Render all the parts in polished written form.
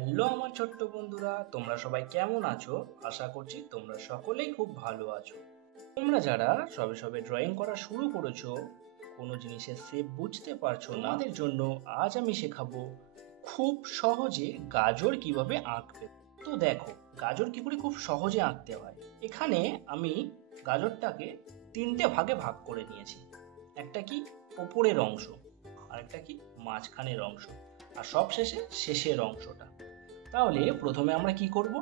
Hello আমার ছোট্ট বন্ধুরা, তোমরা সবাই কেমন আছো? আশা করছি তোমরা সকলেই খুব ভালো আছো। তোমরা যারা সবে সবে ড্রয়িং করা শুরু করেছো, কোনো জিনিসের শেপ বুঝতে পারছো না, তাদের জন্য আজ আমি শেখাবো খুব সহজে গাজর কিভাবে আঁকবে। তো দেখো, গাজর কি করে খুব সহজে আঁকতে হয়। এখানে আমি গাজরটাকে তিনটে ভাগে ভাগ করে নিয়েছি। একটা কি ওপরের অংশ, আর একটা কি মাঝখানের অংশ, আর সবশেষে শেষের অংশটা। তাহলে প্রথমে আমরা কি করব,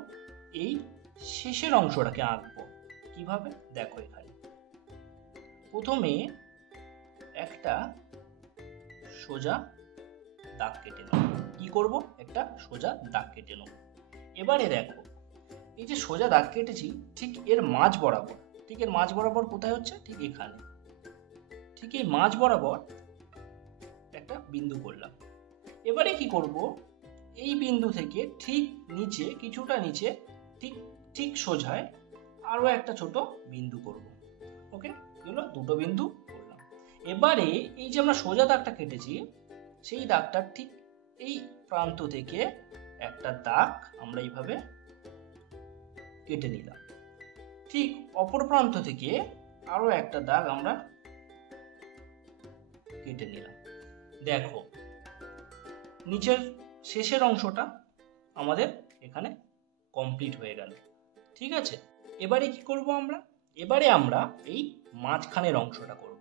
এই শেষের অংশটাকে আঁকবো। কিভাবে দেখো, এখানে প্রথমে একটা সোজা দাগ কেটে নেব। কি করব, একটা সোজা দাগ কেটে নেব। এবারে দেখো, এই যে সোজা দাগ কেটেছি, ঠিক এর মাঝ বরাবর, ঠিক এর মাঝ বরাবর কোথায় হচ্ছে, ঠিক এখানে, ঠিক এই মাঝ বরাবর একটা বিন্দু করলাম। এবারে কি করব, এই বিন্দু থেকে ঠিক নিচে, কিছুটা নিচে, ঠিক ঠিক সোজায় আরো একটা ছোট বিন্দু করব। ওকে, এগুলো দুটো বিন্দু করলাম। এবারে এই যে আমরা সোজা দাগটা কেটেছি, সেই দাগটার ঠিক এই প্রান্ত থেকে একটা দাগ আমরা এইভাবে কেটে নিলাম। ঠিক অপর প্রান্ত থেকে আরো একটা দাগ আমরা কেটে নিলাম। দেখো, নিচের শেষের অংশটা আমাদের এখানে কমপ্লিট হয়ে গেল। ঠিক আছে, এবারে কি করব আমরা, এবারে আমরা এই মাঝখানের অংশটা করব।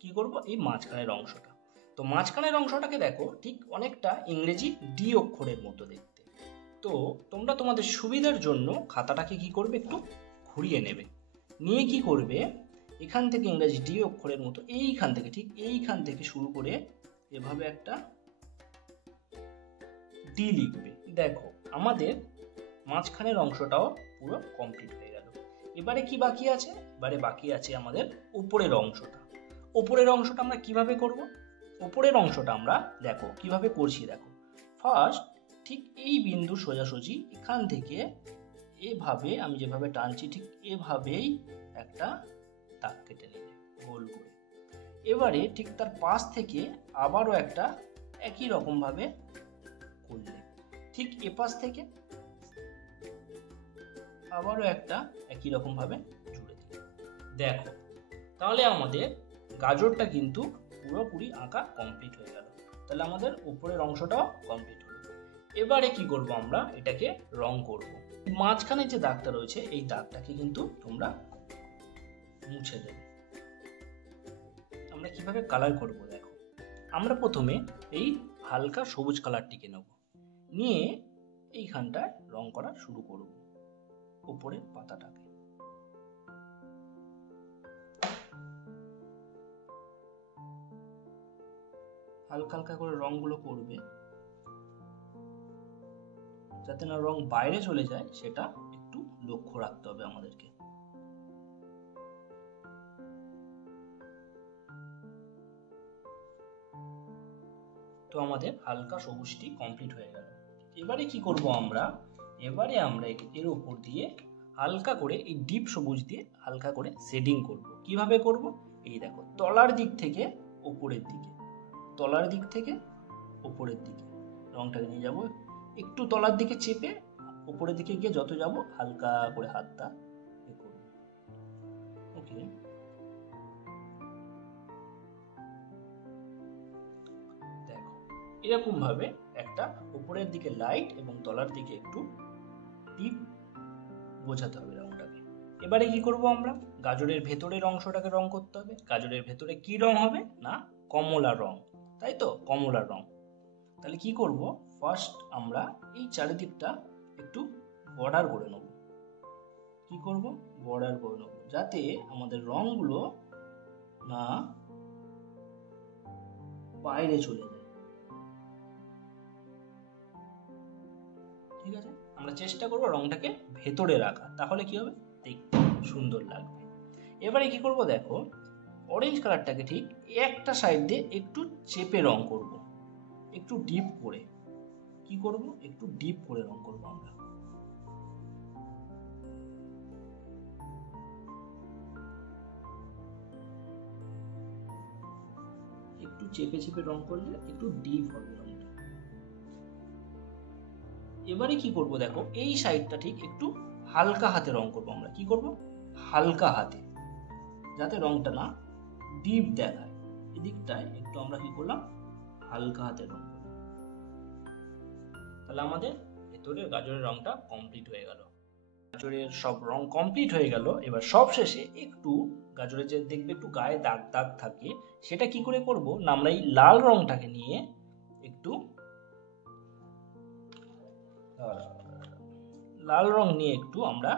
কি করব, এই মাঝখানের অংশটা। তো মাঝখানের অংশটাকে দেখো, ঠিক অনেকটা ইংরেজি ডি অক্ষরের মতো দেখতে। তো তোমরা তোমাদের সুবিধার জন্য খাতাটাকে কি করবে, একটু ঘুরিয়ে নেবে। নিয়ে কি করবে, এখান থেকে ইংরেজি ডি অক্ষরের মতো এইখান থেকে, ঠিক এইখান থেকে শুরু করে এভাবে একটা ডি লিখবে। দেখো, আমাদের মাঝখানের অংশটাও পুরো কমপ্লিট হয়ে গেল। এবারে কি বাকি আছে, এবারে বাকি আছে আমাদের উপরের অংশটা। উপরের অংশটা আমরা কিভাবে করব, উপরের অংশটা আমরা দেখো কিভাবে করছি। দেখো, ফার্স্ট ঠিক এই বিন্দু সোজাসুজি এখান থেকে এভাবে আমি যেভাবে টানছি, ঠিক এভাবেই একটা দাগ কেটে নেবে গোল করে। এবারে ঠিক তার পাশ থেকে আবারও একটা একই রকম ভাবে করলে, ঠিক এপাশ থেকে আবারও একটা একই রকম ভাবে জুড়ে দিই। দেখো, তাহলে আমাদের গাজরটা কিন্তু পুরোপুরি আঁকা কমপ্লিট হয়ে গেল। তাহলে আমাদের উপরের অংশটাও কমপ্লিট হলো। এবারে কি করব, আমরা এটাকে রং করব। মাঝখানে যে দাগটা রয়েছে, এই দাগটাকে কিন্তু তোমরা মুছে দেবে। আমরা কিভাবে কালার করব দেখো, আমরা প্রথমে এই হালকা সবুজ কালারটিকে নেব, নিয়ে এইখানটায় রং করা শুরু করব উপরের পাতাটাকে। হালকা হালকা করে রংগুলো করবে, যাতে না রং বাইরে চলে যায়, সেটা একটু লক্ষ্য রাখতে হবে আমাদেরকে। তো আমাদের হালকা সবুজটি কমপ্লিট হয়ে গেল। এবারে কি করব আমরা, এবারে আমরা এর উপর দিয়ে হালকা করে এই ডিপ সবুজ দিয়ে হালকা করে শেডিং করব। কিভাবে করব, এই দেখো, তলার দিক থেকে উপরের দিকে, তলার দিক থেকে উপরের দিকে রংটাকে নিয়ে যাব। একটু তলার দিকে চেপে উপরের দিকে গিয়ে যত যাব হালকা করে হাতটা করব। ওকে, দেখো এরকম ভাবে একটা উপরের দিকে লাইট এবং তলার দিকে একটু ডিপ বোঝাতে হবে রংটাকে। এবারে কি করব, আমরা গাজরের ভেতরের অংশটাকে রং করতে হবে। গাজরের ভেতরে কি রং হবে না, কমলা রং, তাই তো, কমলা রং। তাহলে কি করব, ফার্স্ট আমরা এই চারিদিকটা একটু বর্ডার করে নেব। কি করব, বর্ডার করে নেব, যাতে আমাদের রংগুলো না বাইরে চলে যায়। ঠিক আছে, আমরা চেষ্টা করব রংটাকে ভেতরে রাখা, তাহলে কি হবে, দেখতে সুন্দর লাগবে। এবারে কি করব, দেখো অরেঞ্জ কালারটাকে ঠিক একটা সাইড দিয়ে একটু চেপে রং করব, একটু ডিপ করে। কি করব, একটু ডিপ করে রং করব আমরা। একটু চেপে চেপে রং করলে একটু ডিপ হবে রংটা। এবারে কি করব দেখো, এই সাইডটা ঠিক একটু হালকা হাতে রং করব। আমরা কি করব, হালকা হাতে, যাতে রংটা না ডিপ দেখায়। এদিকটায় একটু আমরা কি করলাম, হালকা হাতে রং করব। তাহলে আমাদের ভেতরের গাজরের রংটা কমপ্লিট হয়ে গেল। গাজরের সব রং কমপ্লিট হয়ে গেল। এবার সব শেষে একটু গাজরের যে দেখবে একটু গায়ে দাগ দাগ থাকে, সেটা কি করে করব না, আমরা এই লাল রংটাকে নিয়ে একটু লাল রং নিয়ে একটু আমরা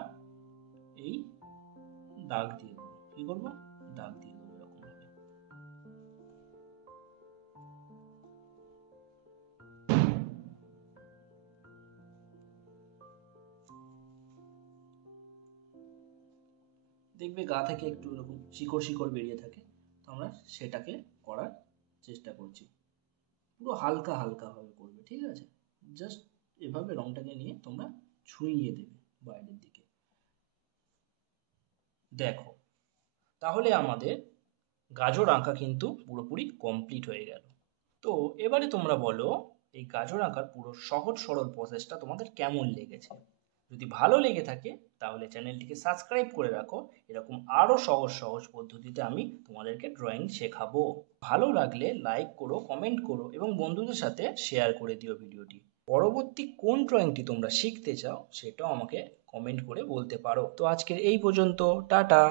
এই দাগ দিয়ে দেবো। কি করবো, দাগ দিয়ে দেবো এরকম ভাবে। দেখবে গা থেকে একটু এরকম শিকড় শিকড় বেরিয়ে থাকে, তো আমরা সেটাকে করার চেষ্টা করছি। পুরো হালকা হালকা ভাবে করবে, ঠিক আছে? জাস্ট এভাবে রংটাকে নিয়ে তোমরা ছুঁইয়ে দেবে বাইরের দিকে। দেখো, তাহলে আমাদের গাজর আঁকা কিন্তু পুরোপুরি কমপ্লিট হয়ে গেল। তো এবারে তোমরা বলো, এই গাজর আঁকার পুরো সহজ সরল প্রসেসটা তোমাদের কেমন লেগেছে? যদি ভালো লেগে থাকে তাহলে চ্যানেলটিকে সাবস্ক্রাইব করে রাখো। এরকম আরও সহজ সহজ পদ্ধতিতে আমি তোমাদেরকে ড্রয়িং শেখাবো। ভালো লাগলে লাইক করো, কমেন্ট করো এবং বন্ধুদের সাথে শেয়ার করে দিও ভিডিওটি। পরবর্তী কোন ড্রয়িংটি তোমরা শিখতে চাও সেটাও আমাকে কমেন্ট করে বলতে পারো। তো আজকের এই পর্যন্ত, টাটা।